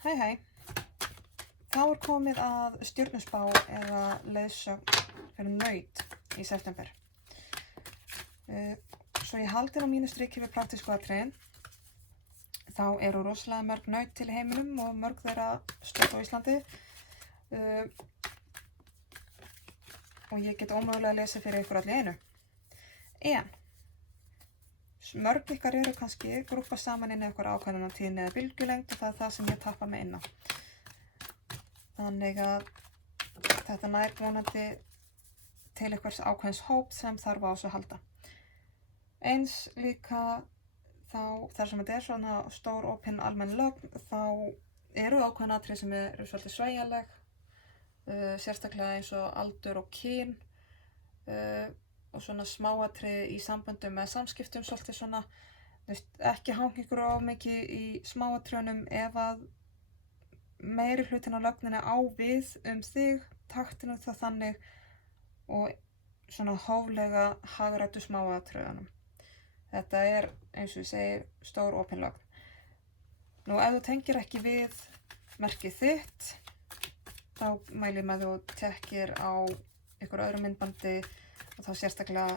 Hæ. Þá er komið að stjörnuspá eða leiðsögn fyrir naut í september. Svo ég haldi á mínu striki við praktísku atriðin. Þá eru rosalega mörg naut til í heiminum og mörg þeirra stödd á Íslandi. Og ég get ómögulega að lesa fyrir ykkur allir einu. En mörg ykkar eru kannski grúppa saman inn í ykkur ákveðna tíðni eða bylgjulengd og það er það sem ég tappa mig inn á. Þannig að þetta nær vonandi til einhvers ákveðins hóp sem þarf á þessu að halda. Eins líka þar sem þetta er svona stór opin almenn lögn, þá eru ákveðin atriði sem eru svolítið sveigjanleg, sérstaklega eins og aldur og kyn, og svona smáatriði í samböndum með samskiptum, svolítið svona, ekki hanga ykkur of mikið í smáatriðunum ef að meiri hlutin á lögninni á við þig, taktinu það þannig og svona hóflega hagræddu smáatriðunum. Þetta er, eins og ég segi, stór opin lögn. Nú, ef þú tengir ekki við merkið þitt, þá mæli ég með þú tekkir á ykkur öðru myndbandi og þá sérstaklega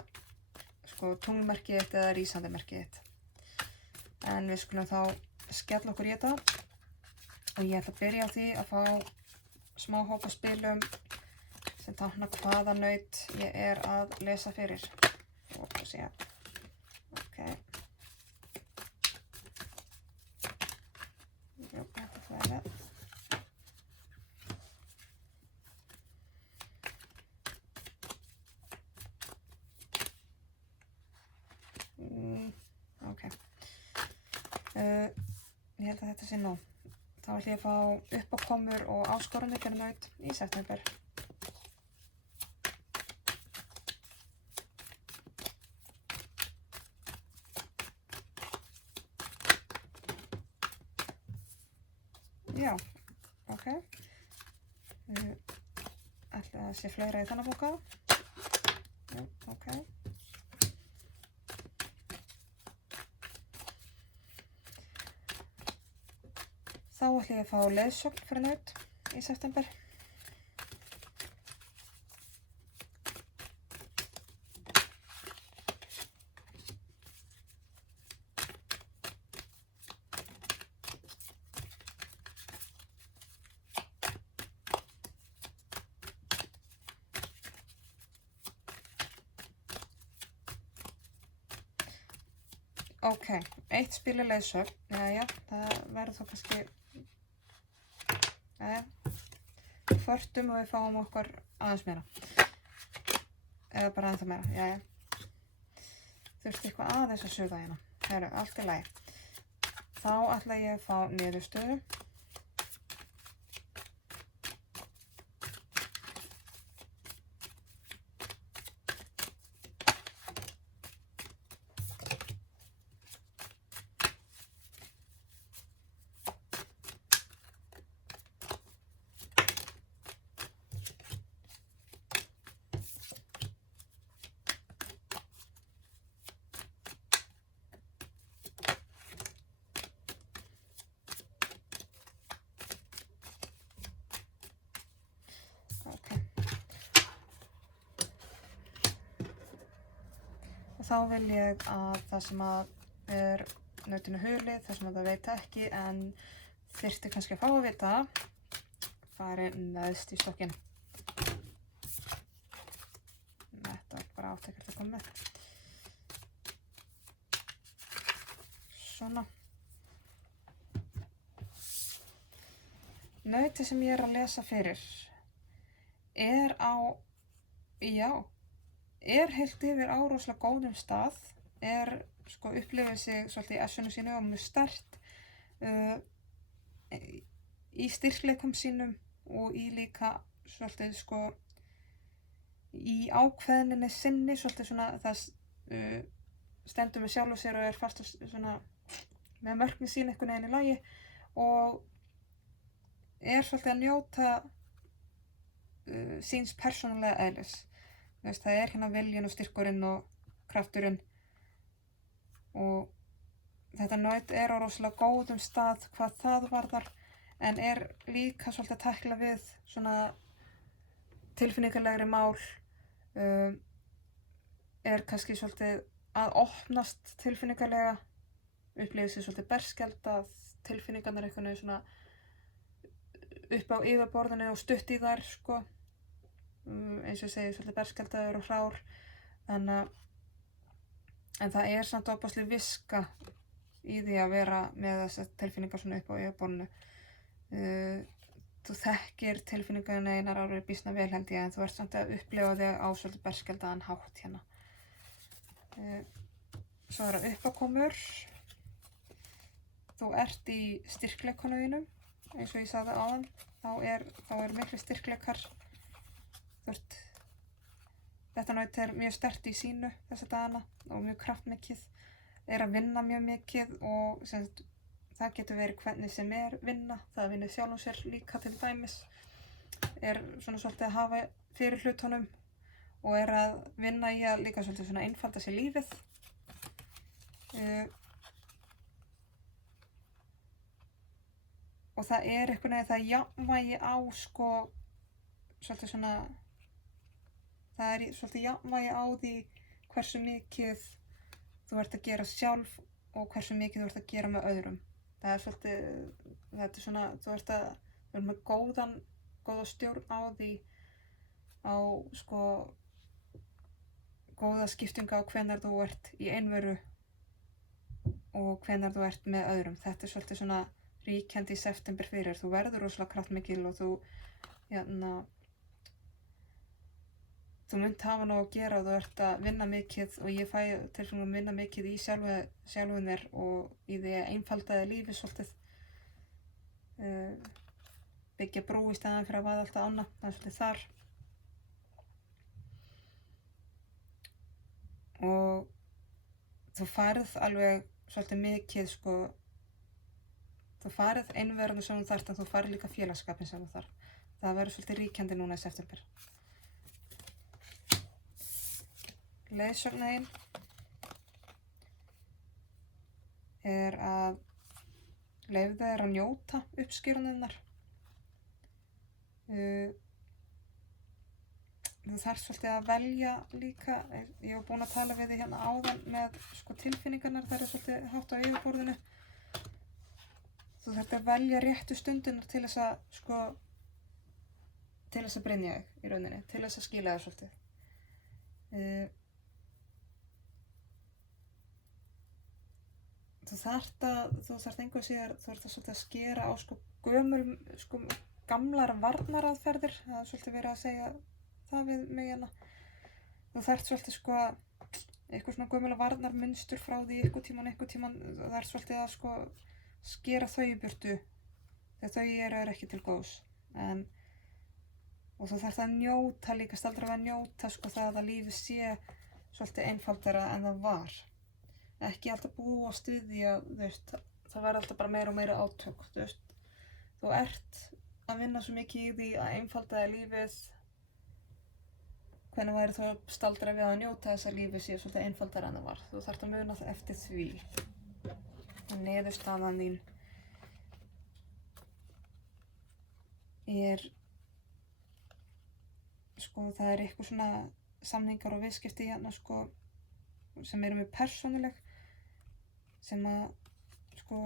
tunglmerkið þitt eða rísandi merkið þitt. En við skulum þá skella okkur í þetta og ég ætla að byrja á því að fá smá hóp af spilum sem tákna hvaða naut ég er að lesa fyrir. Og það sé ég. Ok. Jú, þetta er það. Ok. Ég held að þetta sé nóg. Þá ætlum ég að fá uppákomur og áskorunir fyrir naut í september. Já, ok. Ætli að sé fleira í þennan boka. Já, ok. Þá ætlum ég að fá leiðsögn fyrir naut í september. Ok, eitt spil er leiðsögn. Jæja, það verður þá kannski kvörtum og við fáum okkur aðeins meira. Eða bara ennþá meira, jæja. Þurfti eitthvað aðeins að suða hérna. Heru, allt í lagi. Þá ætla ég að fá niðurstöðu. Þá vil ég að það sem að er nautinu hulið, það sem að það veit ekki en þyrfti kannski að fá að vita, fari neðst í stokkinn. Þetta var bara átækjart að koma með. Svona. Nautið sem ég er að lesa fyrir er heilt yfir á rosalega góðum stað, upplifir sig svolítið í essunu sínu og mjög sterkt í styrkleikum sínum og í líka svolítið í ákveðninni sinni, svolítið svona það stendur með sjálfu sér og er fast svona með mörkin sín einhvern veginn í lagi og er svolítið að njóta síns persónulega eðlis. Það er hérna viljinn og styrkurinn og krafturinn og þetta naut er á rosalega góðum stað hvað það varðar en líka svolítið að tækla við svona tilfinningalegri mál, kannski svolítið að opnast tilfinningalega, upplifir sig svolítið berskjald að tilfinningarnar einhvern veginn svona upp á yfirborðinu og stutt í þær, sko. Eins og ég segi, svolítið berskjaldaður og hrár, en það samt ofboðsleg viska í því að vera með þessar tilfinningar svona upp á yfirborðinu. Þú þekkir tilfinningarna einar árið býsna vel, held ég, en þú ert samt að upplifa þig á svolítið berskjaldaðan hátt hérna. Svo það uppákomur. Þú ert í styrkleikunum þínum, eins og ég sagði áðan, þá miklu styrkleikar. Þetta naut mjög sterkt í sínu þessa dagana og mjög kraftmikið, að vinna mjög mikið og það getur verið hvernig sem vinna, það að vinna sjálfum sér líka til dæmis, svona svolítið að hafa fyrir hlutunum og að vinna í að líka svolítið svona einfalda sér lífið. Og það einhvern veginn það jafnvægi á, sko, svolítið svona, það svolítið jafnvægi á því hversu mikið þú ert að gera sjálf og hversu mikið þú ert að gera með öðrum. Það svolítið, þetta svona, þú ert með góða stjórn á því, sko, góða skiptingu á hvenær þú ert í einveru og hvenær þú ert með öðrum. Þetta svolítið svona ríkjandi í september fyrir. Þú verður rosalega kraftmikil og þú munt hafa nóg að gera og þú ert að vinna mikið og ég fæ tilfengum að vinna mikið í sjálfum þér og í því að einfaldaði lífi svolítið. Byggja brú í staðan fyrir að vaða alltaf ána, það svolítið þar. Og þú færð alveg svolítið mikið, sko, þú færð einverðinu sem þú þarft en þú færð líka félagsskapin sem þú þarft. Það verður svolítið ríkjandi núna í september. Leiðsögnin að leyfðu þér að njóta uppskeruninnar. Þú þarft svolítið að velja líka, ég var búin að tala við þig hérna áðan með, sko, tilfinningarnar, það svolítið hátt á yfirborðinu. Þú þarft að velja réttu stundinar til þess að, sko, til þess að brynja þig í rauninni, til þess að skila þig svolítið. Þú þarft engu að síðar, þú ert svolítið að skera á, sko, gamlar varnaraðferðir, það svolítið verið að segja það við mig hérna. Þú þarft svolítið, sko, eitthvað svona gömul varnarmunstur frá því einhvern tímann, þú þarft svolítið að, sko, skera þau í burtu þegar þau eru ekki til góðs. Og þú þarft að njóta líka, staldra við að njóta, sko, það að lífið sé svolítið einfaldara en það var. Ekki alltaf búast við því að, það verður alltaf bara meira og meira átök, Þú ert að vinna svo mikið í því að einfalda þér lífið. Hvenær væri þú að staldra við að njóta þess að lífið sé svolítið einfaldara en það var. Þú þarft að muna það eftir því. Og niðurstaðan þín sko, það eitthvað svona samningar og viðskipti hérna, sko, sem eru mjög persónuleg, sem að, sko,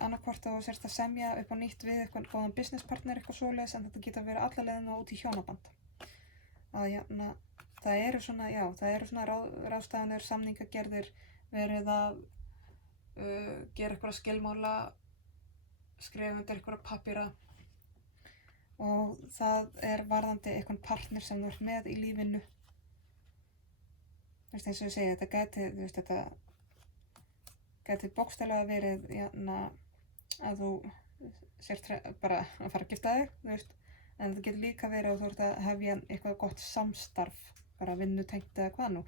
annarkvort að þú sért að semja upp á nýtt við eitthvað góðan businesspartner, eitthvað svoleiðis, en þetta geta verið alla leiðina út í hjónaband. Það eru svona ráðstafanir, samningagerðir, verið að gera eitthvað skilmála, skrifa undir eitthvað pappíra, og það varðandi eitthvað partner sem þú ert með í lífinu. Eins og ég segi, þetta gæti bókstaflega verið að þú sért bara að fara að gifta þig, en það getur líka verið að þú ert að hefja eitthvað gott samstarf, bara vinnutengt eða hvað nú.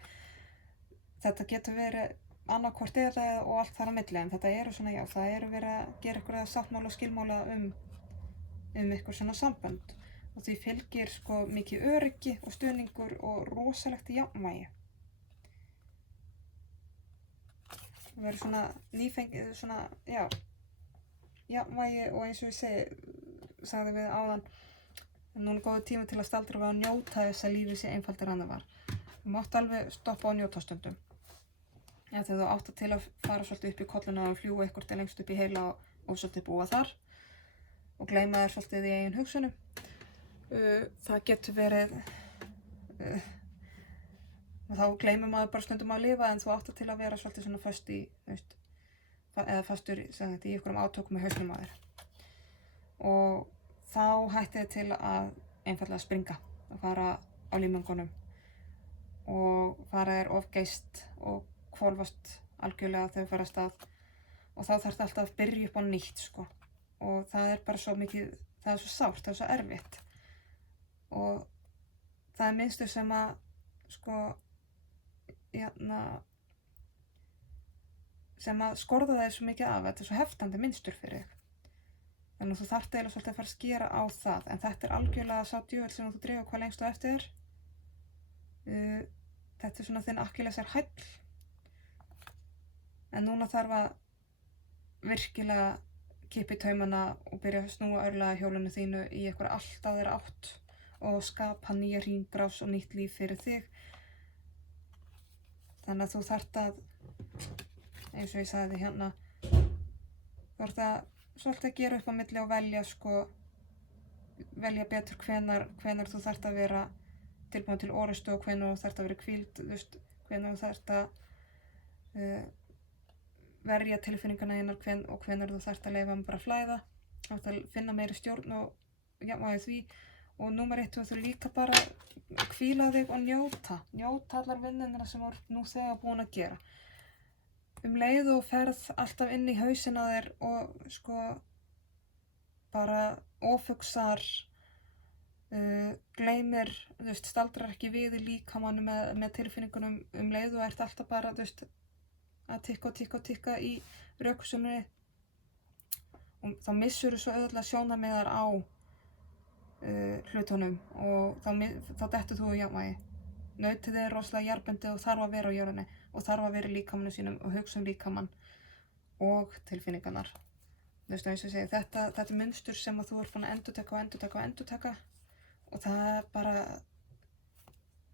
Þetta getur verið annarkvort eða og allt þar á milli, en þetta eru svona, það verið að gera eitthvað sáttmála og skilmála eitthvað svona sambönd, og því fylgir, sko, mikið öryggi og stuðningur og rosalegt jafnvægi. Það verður svona nýfengið, svona, jafnvægi og eins og ég sagði við áðan, núna góður tími til að staldra við að njóta þess að lífið sé einfaldir en það var. Þú mátt alveg stoppa og njóta stundum. Þegar þú átt til að fara svolítið upp í kolluna og fljúga eitthvað lengst upp í heila og svolítið búa þar og gleyma þér svolítið í eigin hugsunum. Það getur verið, þá gleymir maður bara stundum að lifa en þú átt til að vera svolítið svona föst í, eða fastur í einhverjum átökum með hausnum á þér. Og þá hætti þið til að einfallega springa og fara á lífmengunum og fara þér of geist og hvolfast algjörlega þegar þú fer af stað og þá þarftu alltaf að byrja upp á nýtt sko. Og það bara svo mikið, það svo sárt, það svo erfitt og það minnstur sem að sko sem að skorða þig svo mikið af, þetta svo heftandi minnstur fyrir þig. Þannig að þú þarft eiginlega svolítið að fara að skera á það, en þetta algjörlega sá djöfull sem þú dregur hvað lengst á eftir þér. Þetta svona þinn Akkillesar hæll. En núna þarf að virkilega kippa í taumana og byrja að snúa örlagahjólinu þínu í eitthvað allt á þér átt og skapa nýja hringrás og nýtt líf fyrir þig. Þannig að þú þarft að, eins og ég sagði hérna, þú þarft að svolítið gera upp á milli og velja betur hvenær þú þarft að vera tilbúin til orustu og hvenær þú þarft að vera hvíld, hvenær þú þarft að verja tilfinningana þínar og hvenær þú þarft að leyfa bara að flæða. Þú þarft að finna meiri stjórn og jafnvægi því. Og númer 1, þú þurfir líka bara að hvíla þig og njóta allar vinnuna sem þú ert nú þegar búin að gera. Leið og ferð alltaf inn í hausinn á þér og sko bara ofugsar, gleymir, staldrar ekki við í líkamanum með tilfinningunum leið og ert alltaf bara, að tikka í rökkusunni og þá missur þú svo auðvitað sjónarmiðar á hlutunum og þá dettur þú í jafnvægi. Nautið er rosalega jarðbundi og þarf að vera á jörðinni og þarf að vera í líkamanum sínum og hugsa líkamann og tilfinningarnar. Eins og ég segi, þetta munstur sem að þú ert búin að endurtaka og það bara,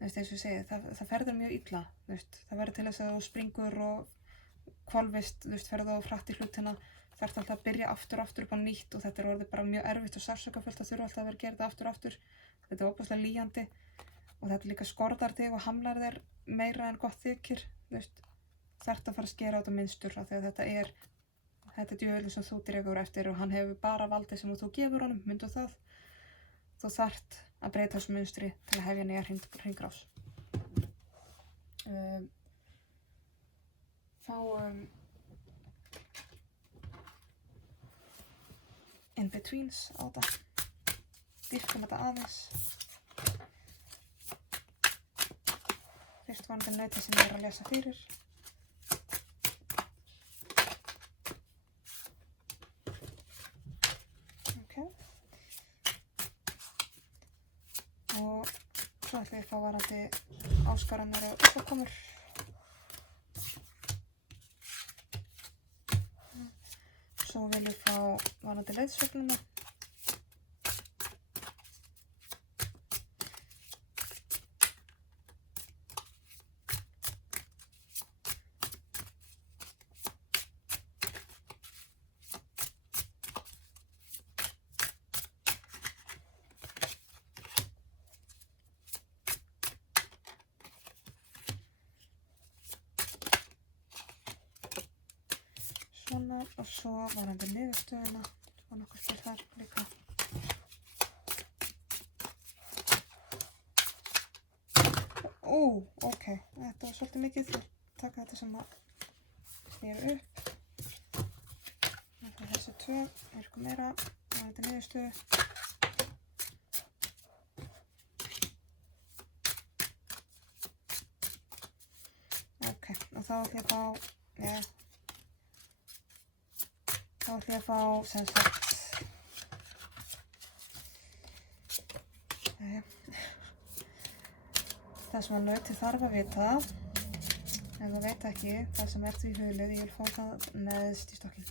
eins og ég segi, það ferður mjög illa. Það verður til þess að þú springur og hvolfist, ferðu of hratt í hlutina. Það alltaf að byrja aftur upp á nýtt og þetta orðið bara mjög erfitt og sársaukafullt að þurfa alltaf að vera að gera þetta aftur. Þetta óbúslega lýjandi og þetta líka skorðar þig og hamlar þér meira en gott þykir. Þarft að fara að skera á þetta minnstur af því að þetta djöfull sem þú dregur eftir og hann hefur bara valdið sem þú gefur honum, myndu það. Þú þarft að breyta þessu minstri til að hefja nýja hringrás. In-betweens á þetta. Dýrkum þetta aðeins. Fyrst varandi nautið sem ég að lesa fyrir. Og svo ætlum ég að fá varandi áskoranir og uppákomur. Svo vil ég fá varandi leiðsögnuna. Svona og svo varandi niðurstöðuna. Það var nokkuð spil þar líka. Ok. Þetta var svolítið mikið. Taka þetta sem að snýra upp. Það er þessi 2. Eitthvað meira. Varandi niðurstöðu. Ok. Og þá ætlum ég að fá, þá ætlum ég að fá sem sagt það sem að nautið þarf að vita. Ef þú veit ekki það sem því hulið, ég vil fá það neðst í stokkinn.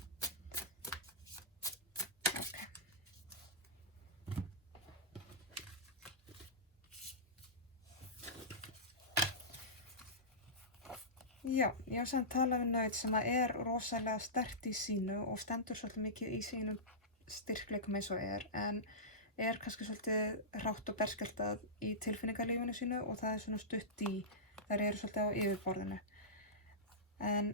Já, ég hef samt talað við naut sem er rosalega sterkt í sínu og stendur svolítið mikið í sínum styrkleikum eins og en er kannski svolítið hrátt og berskjaldað í tilfinningalífinu sínu og það svona stutt í, þær eru svolítið á yfirborðinu. En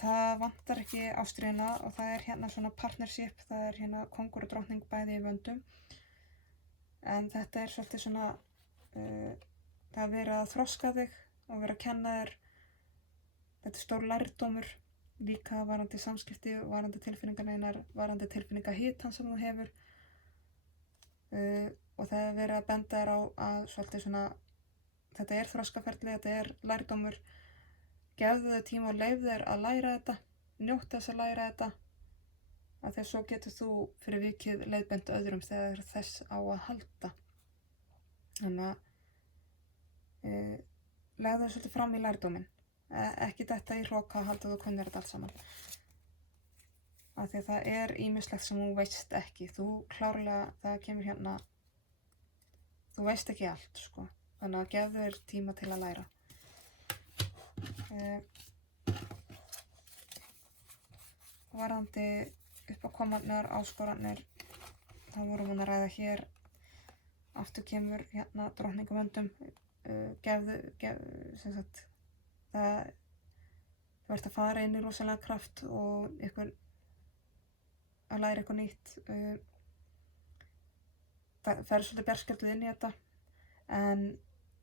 það vantar ekki ástríðuna og það er hérna svona partnership, það er hérna kóngur og drottning bæði í vöndum. En þetta er svolítið svona, það er verið að þroska þig og verið að kenna þér, þetta er stór lærdómur, líka varandi samskipti, varandi tilfinningarneinar, varandi tilfinningahitan sem þú hefur. Og það er verið að benda þér á að svolítið svona, þetta er þroskaferli, þetta er lærdómur, gefðu þér tíma og leyfðu þér að læra þetta, njóttu þess að læra þetta, af því að svo getur þú fyrir vikið leiðbeint öðrum þegar þess á að halda. Þannig að legðu þér svolítið fram í lærdóminn, ekki þetta í hroka að halda þú kunnir þetta allt saman. Af því að það er ýmislegt sem þú veist ekki, þú klárlega, það kemur hérna, þú veist ekki allt sko, þannig að gefðu þér tíma til að læra. Varðandi uppákomarnar, áskoranir, þá vorum við að ræða hér, aftur kemur hérna drottningum vöndum, sem sagt, þú ert að fara inn í rosalega kraft og að læra eitthvað nýtt. Það fer svolítið berskjölduð inn í þetta, en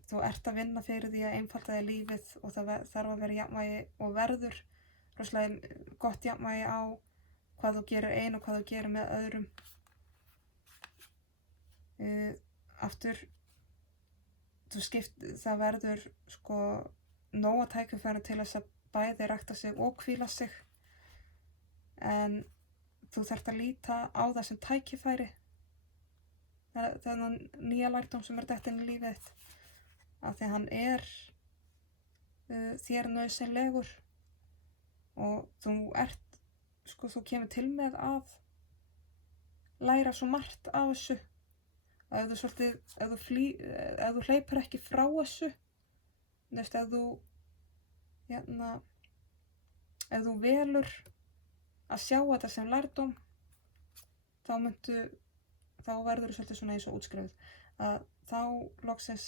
þú ert að vinna fyrir því að einfalda þér lífið og það þarf að vera jafnvægi og verður rosalega gott jafnvægi á hvað þú gerir ein og hvað þú gerir með öðrum. Aftur, það verður sko nóga tækifæri til þess að bæði rækta sig og hvíla sig, en þú þarft að líta á það sem tækifæri, þennan nýja lærdóm sem dett inn í lífið þitt, af því að hann er þér nauðsynlegur og þú kemur til með að læra svo margt af þessu. Ef þú hleypur ekki frá þessu, ef þú velur að sjá þetta sem lærdóm, þá verður þú svolítið svona eins og útskrifuð, að þá loksins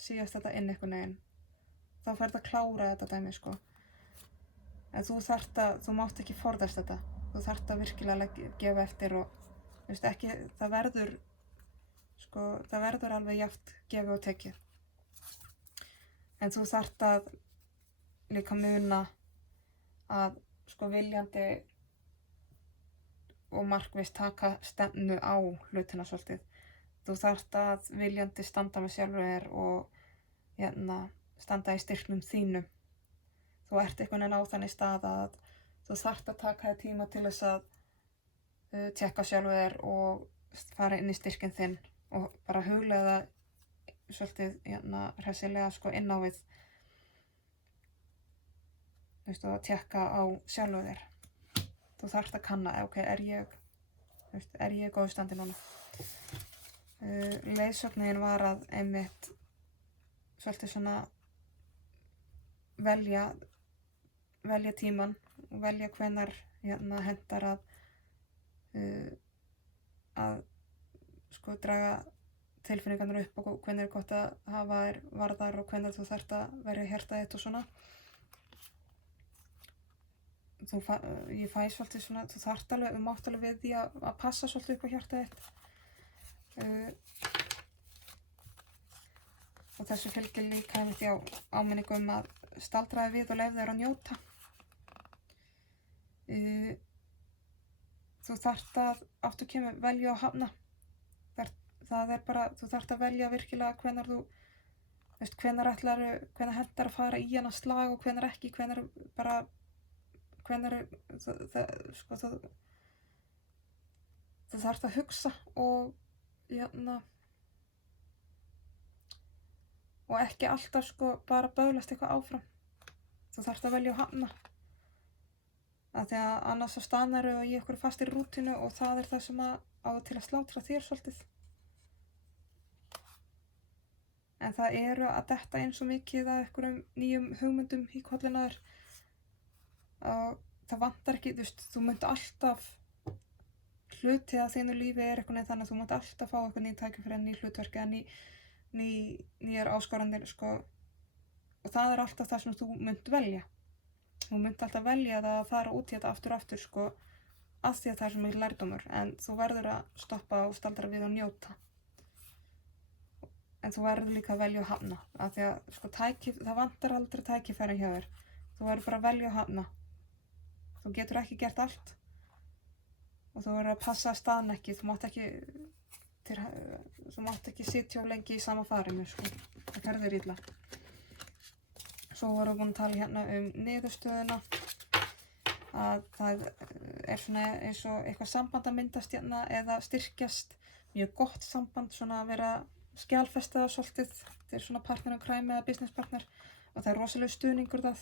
síðast þetta inn einhvern veginn, þá ferð að klára þetta dæmi sko. En þú mátt ekki forðast þetta, þú þarft að virkilega gefa eftir og ekki, það verður alveg jafnt gefið og tekið. En þú þarft að líka muna að viljandi og markvisst taka stefnu á hlutina svolítið. Þú þarft að viljandi standa með sjálfur þér og standa í styrknum þínum. Þú ert einhvern veginn á þannig stað að þú þarft að taka þér tíma til þess að tékka sjálfur þér og fara inn í styrkinn þinn og bara hugleiða svolítið hressilega inn á við, að tékka á sjálfu þér. Þú þarft að kanna, er ég í góðu standi núna? Leiðsögnin var að einmitt svolítið svona velja tíman og velja hvenær hentar að draga tilfinningarnar upp og hvenær er gott að hafa þær varðar og hvenær þú þarft að vera í hjarta þitt og svona. Ég fæ svolítið svona, þú mátt alveg við því að passa svolítið upp á hjarta þitt. Og þessu fylgir líka áminningu að staldraði við og leyfðu þér að njóta. Þú þarft að áttu kemur velja og hafna. Það er bara, þú þarft að velja virkilega hvenær hentar að fara í hana slag og hvenær ekki, þú þarft að hugsa og ekki alltaf bara böðlast eitthvað áfram. Þú þarft að velja og hafna. Af því að annars staðnaru í einhverju fastri rútínu og það er það sem á til að slátra þér svolítið. en það eru að detta inn svo mikið af einhverjum nýjum hugmyndum í kollina þér og það vantar ekki, þú munt alltaf hluti af þínu lífi einhvern veginn þannig að þú munt alltaf fá eitthvað nýtt tækifæri, ný hlutverk eða nýjar áskoranir og það er alltaf það sem þú munt velja. Þú munt alltaf velja það að fara út í þetta aftur af því að það er svo mikið lærdómur, en þú verður að stoppa og staldra við og njóta. En þú verður líka að velja að hafna, af því að það vantar aldrei tækifærin hjá þér. Þú verður bara að velja að hafna. Þú getur ekki gert allt og þú verður að passa að staðna ekki. Þú mátt ekki sitja of lengi í sama farinu, það ferðir illa. Svo vorum við búin að tala hérna niðurstöðuna, að það er svona eins og eitthvað samband að myndast hérna eða styrkjast, mjög gott samband, svona að vera skjalfesta það svolítið, þetta er svona partner in crime eða business partner og það er rosalega stuðningur það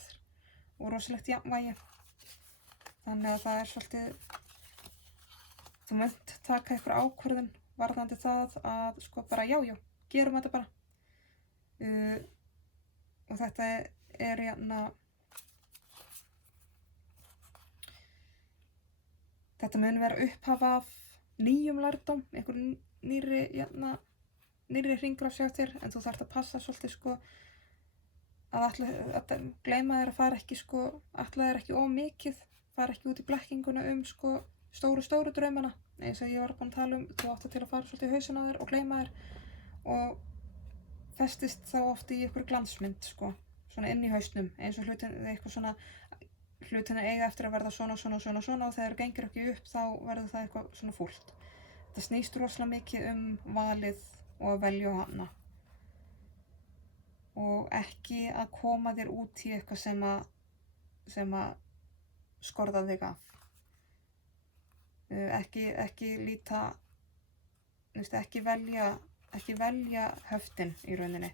og rosalegt jafnvægi. Þannig að það er svolítið, þú munt taka einhver ákvörðun varðandi það að bara já, gerum þetta bara. Og þetta er hérna, þetta mun vera upphaf af nýjum lærdóm, einhver nýrri hringrás hjá þér, en þú þarft að passa svolítið að gleyma þér að fara ekki ætla þér ekki of mikið, fara ekki út í blekkinguna stóru draumana, eins og ég var búin að tala þú átt til að fara svolítið í hausinn á þér og gleyma þér og festist þá oft í einhver glansmynd, svona inn í hausnum, eins og hlutina eiga eftir að verða svona og þegar það gengir ekki upp þá verður það eitthvað svona fúlt. Það snýst rosalega mikið valið og að velja og hafna og ekki að koma þér út í eitthvað sem að skorða þig af. Ekki líta, ekki velja höftin í rauninni.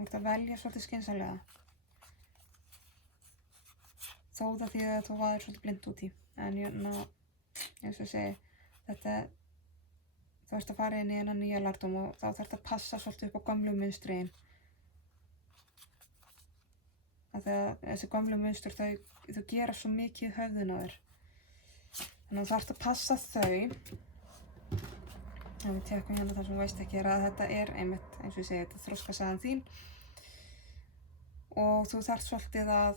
Þú ert að velja svolítið skynsamlega. Þó það því að þú vaðir svolítið blind út í. En eins og ég segi, þú ert að fara inn í þennan nýja lærdóm og þá þarf að passa svolítið upp á gömlu munstriðin. Þessi gömlu munstur, þau gera svo mikið í höfðinu á þér. Þannig að þú þarft að passa þau. En við tekum hérna það sem þú veist ekki að þetta er einmitt, eins og ég segi, þetta þroskasagan þín. Og þú þarft svolítið að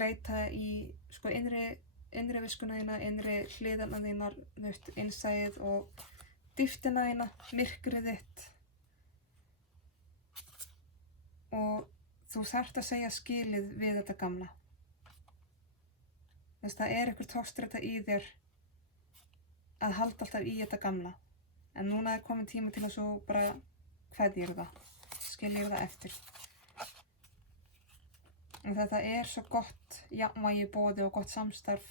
leita í innri viskuna þína, innri hliðina þínar, innsæið og dýptina þína, myrkrið þitt. Og þú þarft að segja skilið við þetta gamla. Það er einhver togstreita í þér að halda alltaf í þetta gamla. En núna er komin tíma til að svo bara kveðjir það, skiljir það eftir. En þetta er svo gott jafnvægi í boði og gott samstarf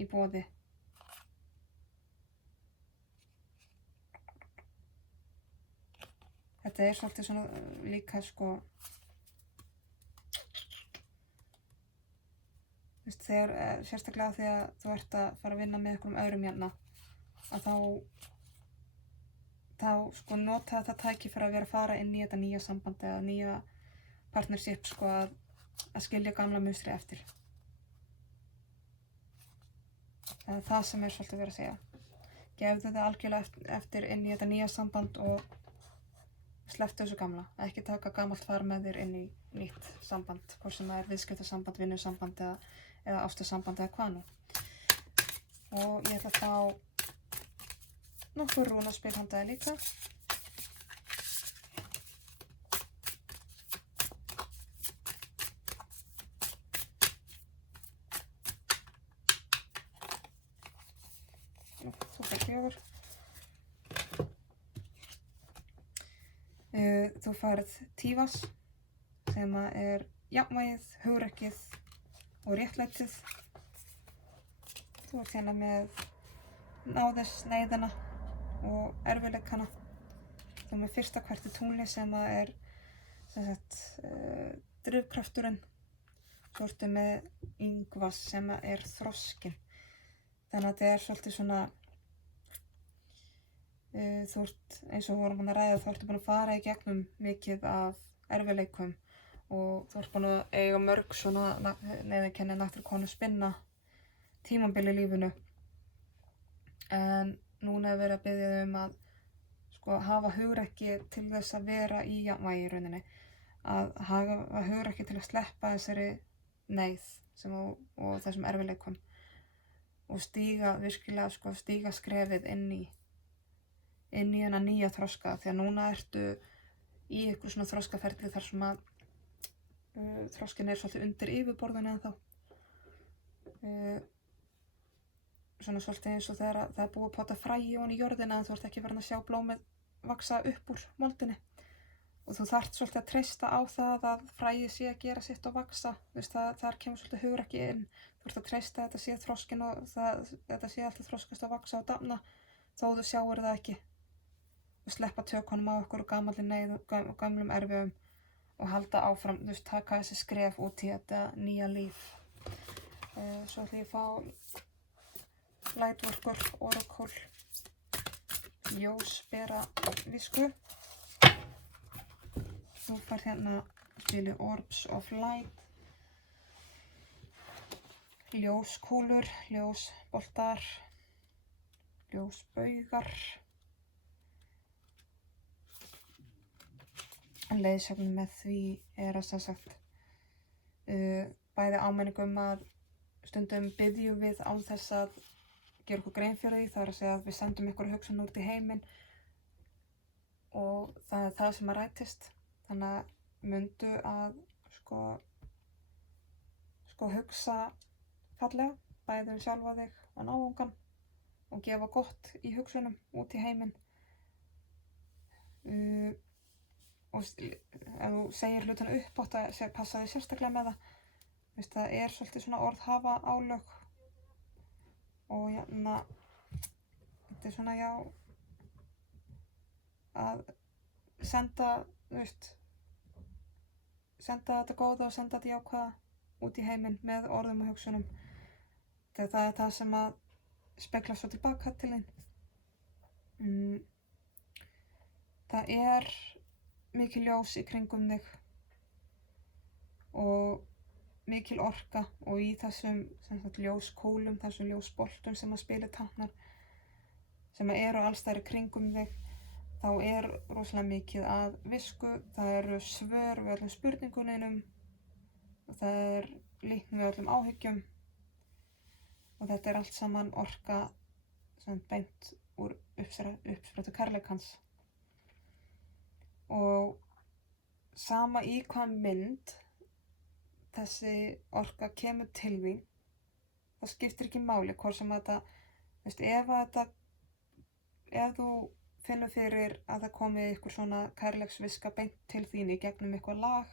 í boði. Þetta er svolítið svona líka sérstaklega þegar þú ert að fara að vinna með einhverjum öðrum hérna, að þá nota þetta tækifæri að vera að fara inn í þetta nýja samband eða nýja partnership að skilja gamla munstri eftir. Það er það sem er svolítið verið að segja. Gefðu þetta algjörlega eftir inn í þetta nýja samband og slepptu þessu gamla. Ekki taka gamalt far með þér inn í nýtt samband, hvort sem það er viðskiptasamband, vinnusamband eða ástarsamband eða hvað nú. Og ég ætla að fá nokkur rúnaspil handaði líka. Súper 4. Þú færð Tífas sem er jafnvægið, hugrekkið og réttlætið. Þú ert hérna með náðisneiðina og erfiðleikana. Þú ert með fyrsta kvarti tungli sem er drifkrafturinn. Svo ertu með Yngvas sem er þroskinn. Þannig að þetta er svolítið svona Þú ert, eins og við vorum búin að ræða, þá ertu búin að fara í gegnum mikið af erfiðleikum og þú ert búin að eiga mörg svona neyðarkenni naktri konu spinna tímabili í lífinu. En núna er verið að biðja þig að sko hafa hugrekki til þess að vera í jafnvægi í rauninni. Að hafa hugrekki til að sleppa þessari neyð og þessum erfiðleikum og virkilega stíga skrefið inn í hennar nýja þroska, því að núna ertu í eitthvað svona þroskaferli þar sem að þroskin er svolítið undir yfirborðinu ennþá. Svona svolítið eins og þegar það er búið að pota fræi ofan í jörðina en þú ert ekki farin að sjá blómið vaxa upp úr moldinni. Og þú þarft svolítið að treysta á það að fræið sé að gera sitt og vaxa. Þar kemur svolítið hugrekki inn. Þú ert að treysta að þetta sé þroskin og þetta sé alltaf þroskast að vaxa og dafna þó þú sjáir það ekki. Og sleppa tökunum á ykkur og gamalli neyð og gamlum erfiðum og halda áfram, taka þessi skref út í þetta nýja líf. Svo ætlum ég að fá Lightworker Oracle ljósbera visku. Þú fær hérna spili Orbs of Light, ljóskúlur, ljósboltar, ljósbaugar. Leiðsögnin með því er að sem sagt bæði áminning að stundum biðjum við án þess að gera okkur grein fyrir því. Það er að segja að við sendum ykkur hugsun út í heiminn og það er það sem að rætist. Þannig að mundu að hugsa fallega, bæði um sjálfa þig og náungan og gefa gott í hugsunum út í heiminn. Og ef þú segir hlutina uppátt að passa þig sérstaklega með það. Það er svolítið svona orð hafa álög og þetta er svona að senda þetta góða og senda þetta jákvæða út í heiminn með orðum og hugsunum. Það er það sem að spegla svo tilbaka til þín. Það er mikil ljós í kringum þig og mikil orka og í þessum ljóskúlum, þessum ljósboltum sem að spila táknar sem eru alls þar í kringum þig, þá er rosalega mikið að visku. Það eru svör við öllum spurningunum og það er líkn við öllum áhyggjum og þetta er allt saman orka sem beint úr uppsprettu kærleikans. Og sama í hvað mynd þessi orka kemur til þín, það skiptir ekki máli hvort sem ef þú finnur fyrir að það komi ykkur svona kærleiksviska beint til þín í gegnum eitthvað lag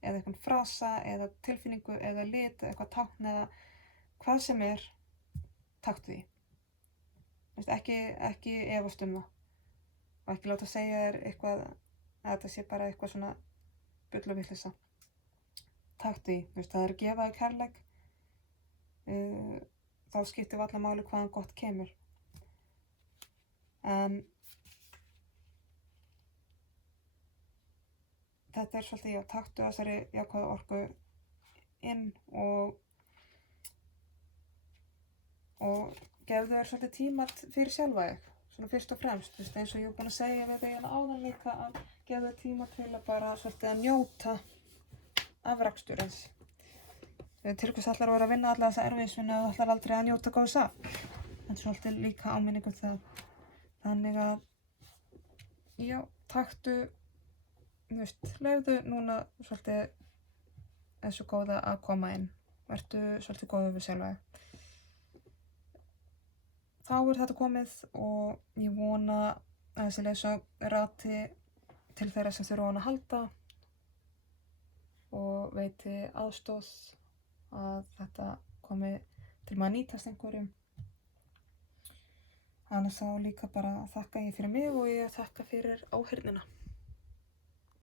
eða eitthvað frasa eða tilfinningu eða lit eða eitthvað tákn eða hvað sem er, taktu því. Ekki efast það og ekki láta segja þér eitthvað að þetta sé bara eitthvað svona bull og vitleysa. Taktu því, það er að gefa þig kærleik, þá skiptir varla máli hvaðan gott kemur. En þetta er svolítið, taktu þessari jákvæðu orku inn og gefðu þér svolítið tíma fyrir sjálfa þig, svona fyrst og fremst, eins og ég er búin að segja við þig áðan líka að gefðu þér tíma til að bara svolítið að njóta afraksturins. Til hvers ætlar að vera að vinna alla þessa erfiðisvinnu og þú ætlar aldrei að njóta góðs af. En svolítið líka áminning það. Þannig að, taktu, leyfðu núna svolítið þessu góða að koma inn. Vertu svolítið góður við sjálfa þig. Þá er þetta komið og ég vona að þessi leiðsögn rati til þeirra sem þurfa á hana að halda og veiti aðstoð að þetta komi til maður að nýtast einhverjum. Annars þá líka bara þakka ég fyrir mig og ég þakka fyrir áheyrnina.